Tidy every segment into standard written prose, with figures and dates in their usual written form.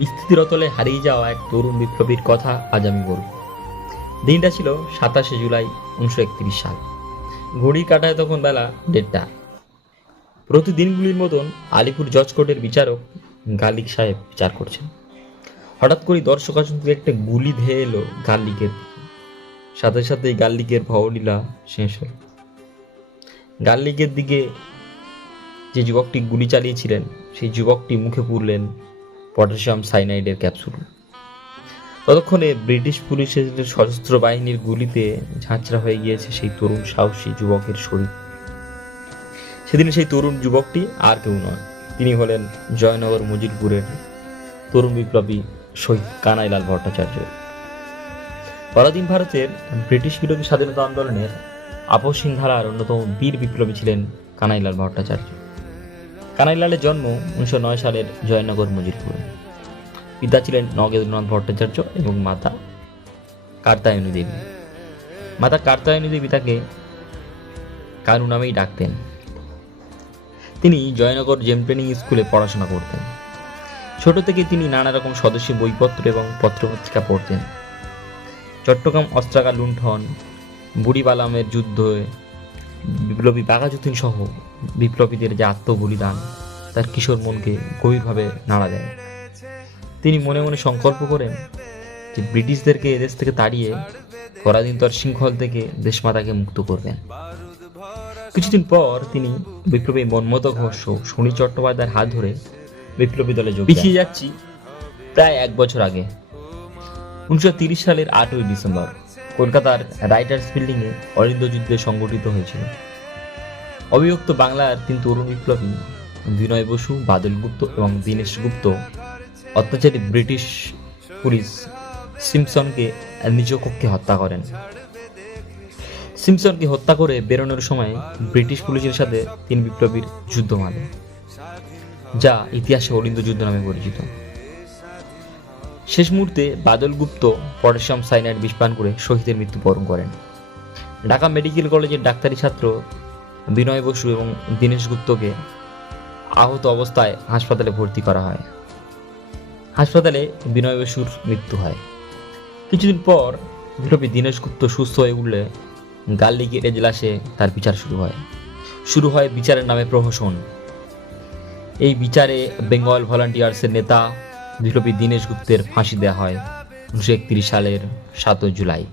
স্থিতির অতলে হারিয়ে যাওয়া এক তরুণ বিপ্লবীর কথা আজ আমি বলব। দিনটা ছিল 27শে জুলাই 1931 সাল। ঘড়ি কাটায় তখন বেলা 1:30। প্রতিদিনগুলির মতন আলিপুর জজ কোর্টের বিচারক গালিক সাহেব বিচার করছেন। হঠাৎ করে দর্শক আসন থেকে একটা গুলি ধেয়ে এলো গাল্লিকের দিকে। সাথে সাথেই গাল্লিকের ভবলীলা শেষ হল। গাল্লিকের দিকে যে যুবকটি গুলি চালিয়েছিলেন সেই যুবকটি মুখে পুরলেন পটাশিয়াম সাইনাইডের ক্যাপসুল। ততক্ষণে ব্রিটিশ পুলিশের সশস্ত্র বাহিনীর গুলিতে ঝাঁঝরা হয়ে গিয়েছে সেই তরুণ সাহসী যুবকের শরীর। সেদিন সেই তরুণ যুবকটি আর কেউ নয়, তিনি হলেন জয়নগর মজিলপুরের তরুণ বিপ্লবী শহীদ কানাইলাল ভট্টাচার্য। পরাধীন ভারতের ব্রিটিশ বিরোধী স্বাধীনতা আন্দোলনের আপসহীন ধারার অন্যতম বীর বিপ্লবী ছিলেন কানাইলাল ভট্টাচার্য। কানাইলালের জন্ম 1909 সালের জয়নগর মজিলপুরে। পিতা ছিলেন নগেন্দ্রনাথ ভট্টাচার্য এবং মাতা কার্তায়নী দেবী। মাতা কার্তায়নী দেবী তাকে কানু নামেই ডাকতেন। তিনি জয়নগর জেম ট্রেনিং স্কুলে পড়াশোনা করতেন। ছোট থেকে তিনি নানা রকম স্বদেশী বইপত্র এবং পত্রপত্রিকা পড়তেন। চট্টগ্রাম অস্ত্রাগার লুণ্ঠন, বুড়িবালামের যুদ্ধ, বিপ্লবী বাঘাযতীন সহ বিপ্লবীদের যে আত্মবলিদান তার কিশোর মনকে গভীরভাবে নাড়া দেয়। তিনি মনে মনে সংকল্প করেন যে ব্রিটিশদেরকে এদেশ থেকে তাড়িয়ে পরাধীনতার শৃঙ্খল থেকে দেশমাতাকে মুক্ত করবেন। কিছুদিন পর তিনি বিপ্লবী মন্মথ ঘোষ ও শনি চট্টোপাধ্যায়ের হাত ধরে বিপ্লবী দলে যোগ দেন। পিছিয়ে যাচ্ছি প্রায় 1 বছর আগে। 1930 সালের 8ই ডিসেম্বর কলকাতার রাইটার্স বিল্ডিংয়ে অলিন্দ যুদ্ধে সংগঠিত হয়েছিল। অবিভক্ত বাংলার 3 তরুণ বিপ্লবী বিনয় বসু, বাদল গুপ্ত এবং দীনেশ গুপ্ত অত্যাচারী ব্রিটিশ পুলিশ সিম্পসনকে নিজ কক্ষে হত্যা করেন। সিম্পসনকে হত্যা করে বেরোনোর সময় ব্রিটিশ পুলিশের সাথে 3 বিপ্লবীর যুদ্ধ বাঁধে, যা ইতিহাসে অলিন্দ যুদ্ধ নামে পরিচিত। শেষ মুহূর্তে বাদল গুপ্ত পটাশিয়াম সাইনাইড বিষ পান করে শহীদের মৃত্যুবরণ করেন। ঢাকা মেডিকেল কলেজের ডাক্তারি ছাত্র বিনয় বসু এবং দীনেশ গুপ্তকে আহত অবস্থায় হাসপাতালে ভর্তি করা হয়। হাসপাতালে বিনয় বসুর মৃত্যু হয়। কিছুদিন পর বিপ্লবী দীনেশ গুপ্ত সুস্থ হয়ে উঠলে গাল্লিকের এজলাসে তার বিচার শুরু হয় বিচারের নামে প্রহসন। এই বিচারে বেঙ্গল ভলান্টিয়ার্সের নেতা বিপ্লবী দীনেশ গুপ্তের ফাঁসি দেওয়া হয় 1931 সালের 7 জুলাই।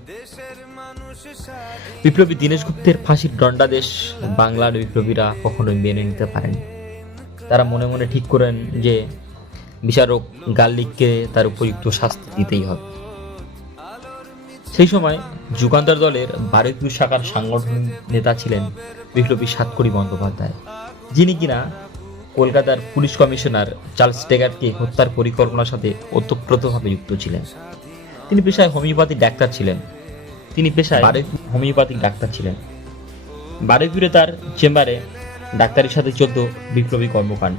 বিপ্লবী দীনেশ গুপ্তের ফাঁসির দণ্ডাদেশ বাংলার বিপ্লবীরা কখনোই মেনে নিতে পারেন। তারা মনে মনে ঠিক করেন যে বিচারক গাল্লিককে তার উপযুক্ত শাস্তি দিতেই হবে। সেই সময় যুগান্তর দলের বারুইপুর শাখার সাংগঠনিক নেতা ছিলেন বিপ্লবী সাতকড়ি বন্দ্যোপাধ্যায়, যিনি কিনা কলকাতার পুলিশ কমিশনার চার্লস টেগারকে হত্যার পরিকল্পনার সাথে ওতপ্রোতভাবে যুক্ত ছিলেন। তিনি পেশায় হোমিওপ্যাথিক ডাক্তার ছিলেন। বারুইপুরে তার চেম্বারে ডাক্তারের সাথে চলত বিপ্লবী কর্মকাণ্ড।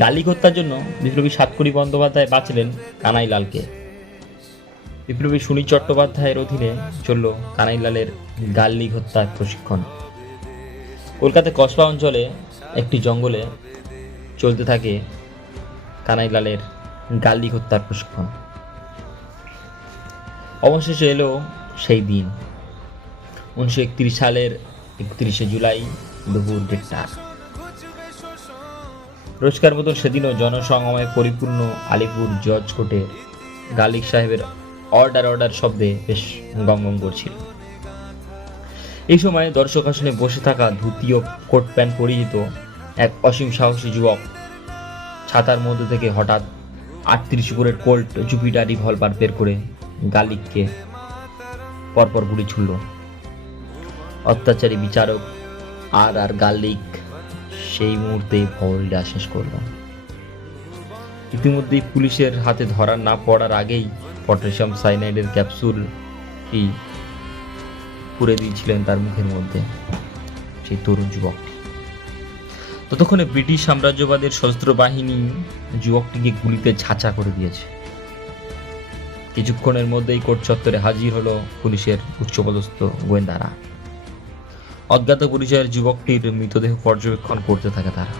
গাল্লিক হত্যার জন্য বিপ্লবী সাতকড়ি বন্দ্যোপাধ্যায় বাঁচলেন কানাইলালকে। বিপ্লবী সুনীল চট্টোপাধ্যায়ের অধীনে চলল কানাইলালের গাল্লিক হত্যার প্রশিক্ষণ। কলকাতার কসবা অঞ্চলে একটি জঙ্গলে চলতে থাকে কানাইলালের গাল্লিক হত্যার প্রশিক্ষণ। অবশেষে এলো সেই দিন, 1931 সালের 31শে জুলাই দুপুর 1:30। রোজকার মতন সেদিনও জনসমাগমে পরিপূর্ণ আলিপুর জজ কোর্টে গাল্লিক সাহেবের অর্ডার শব্দে বেশ গমগম করছিল। এই সময় দর্শক আসনে বসে থাকা ধুতি ও কোট প্যান্ট পরিহিত এক অসীম সাহসী যুবক ছাতার মধ্যে থেকে হঠাৎ 38 কোরের কোল্ট জুপিটার রিভলভার বের করে গাল্লিককে পরপর গুলি ছুড়ল। অত্যাচারী বিচারক আর গাল্লিক সেই মুহূর্তে ভবলীলা শেষ করল। ইতিমধ্যেই পুলিশের হাতে ধরা না পড়ার আগেই পটাশিয়াম সাইনাইডের ক্যাপসুলটি পুরে দিয়েছিলেন তার মুখের মধ্যে সেই তরুণ যুবকটি। ততক্ষণে ব্রিটিশ সাম্রাজ্যবাদের সশস্ত্র বাহিনী যুবকটিকে গুলিতে ঝাঁচা করে দিয়েছে। কিছুক্ষণের মধ্যেই কোর্ট চত্বরে হাজির হলো পুলিশের উচ্চপদস্থ গোয়েন্দারা। অজ্ঞাত পরিচয়ের যুবকটির মৃতদেহ পর্যবেক্ষণ করতে থাকে তারা।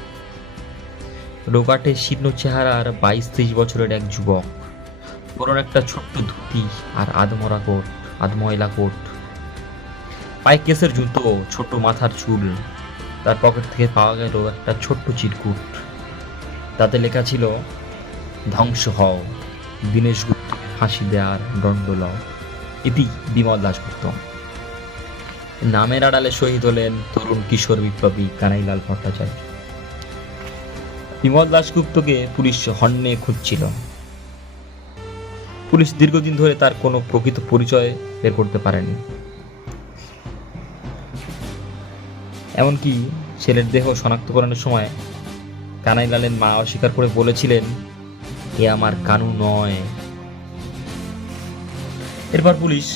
রোগাটে শীর্ণ চেহারার 22-23 বছরের এক যুবক, পরনে একটা ছোট্ট ধুতি আর আধময়লা কোট, পায়ে কেসের জুতো, ছোট মাথার চুল। তার পকেট থেকে পাওয়া গেল একটা ছোট্ট চিরকুট। তাতে লেখা ছিল, ধ্বংস হও, দীনেশ গুপ্তকে ফাঁসি দেওয়ার দণ্ড লও, ইতি বিমল দাশগুপ্ত। নামের আড়ালে শহীদ হলেন তরুণ কিশোর বিপ্লবী কানাইলাল ভট্টাচার্য। বিমল দাশগুপ্তকে পুলিশ হন্যে খুঁজছিল। পুলিশ দীর্ঘদিন ধরে তার কোনো প্রকৃত পরিচয় বের করতে পারেনি। এমনকি ছেলের দেহ শনাক্তকরণের সময় কানাইলালের মা অস্বীকার করে বলেছিলেন, এ আমার কানু নয়। এরপর পুলিশ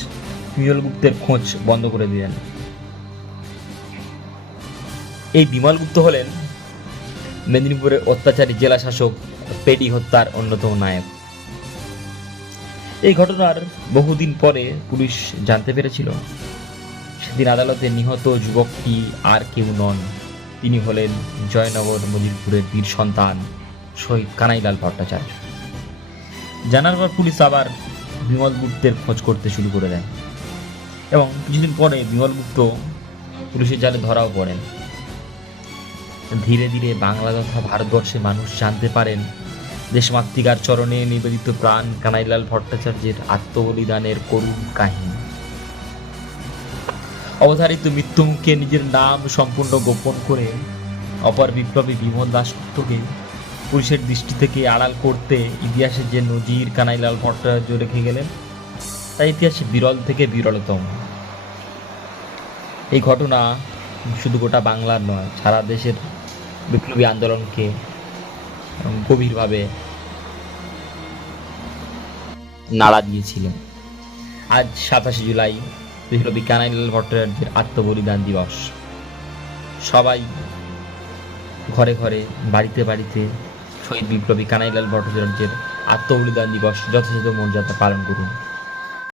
বিমল গুপ্তের খোঁজ বন্ধ করে দিলেন। এই বিমল গুপ্ত হলেন মেদিনীপুরের অত্যাচারী জেলা শাসক পেডি হত্যার অন্যতম নায়ক। এই ঘটনার বহুদিন পরে পুলিশ জানতে পেরেছিল, সেদিন আদালতে নিহত যুবকটি আর কেউ নন, তিনি হলেন জয়নগর মজিলপুরের বীর সন্তান শহীদ কানাইলাল ভট্টাচার্য। জানার পর পুলিশ আবার বিমল গুপ্তের খোঁজ করতে শুরু করে দেয় এবং কিছুদিন পরে বিমল গুপ্ত পুলিশের জালে ধরাও পড়েন। ধীরে ধীরে বাংলা তথা ভারতবর্ষে মানুষ জানতে পারেন দেশমাতৃকার চরণে নিবেদিত প্রাণ কানাইলাল ভট্টাচার্যের আত্মবলিদানের করুণ কাহিনী। অবধারিত মৃত্যুমুখে নিজের নাম সম্পূর্ণ গোপন করে অপর বিপ্লবী বিমল দাশগুপ্তকে পুলিশের দৃষ্টি থেকে আড়াল করতে ইতিহাসে যে নজির কানাইলাল ভট্টাচার্য রেখে গেলেন, তা ইতিহাসে বিরল থেকে বিরলতম। এই ঘটনা শুধু গোটা বাংলার নয়, সারা দেশের বিপ্লবী আন্দোলনকে গভীরভাবে নাড়া দিয়েছিল। আজ 27 জুলাই বিপ্লবী কানাইলাল ভট্টাচার্যের আত্মবলিদান দিবস। সবাই ঘরে ঘরে, বাড়িতে বাড়িতে শহীদ বিপ্লবী কানাইলাল ভট্টাচার্যের আত্মবলিদান দিবস যথাযথ মর্যাদা পালন করুন।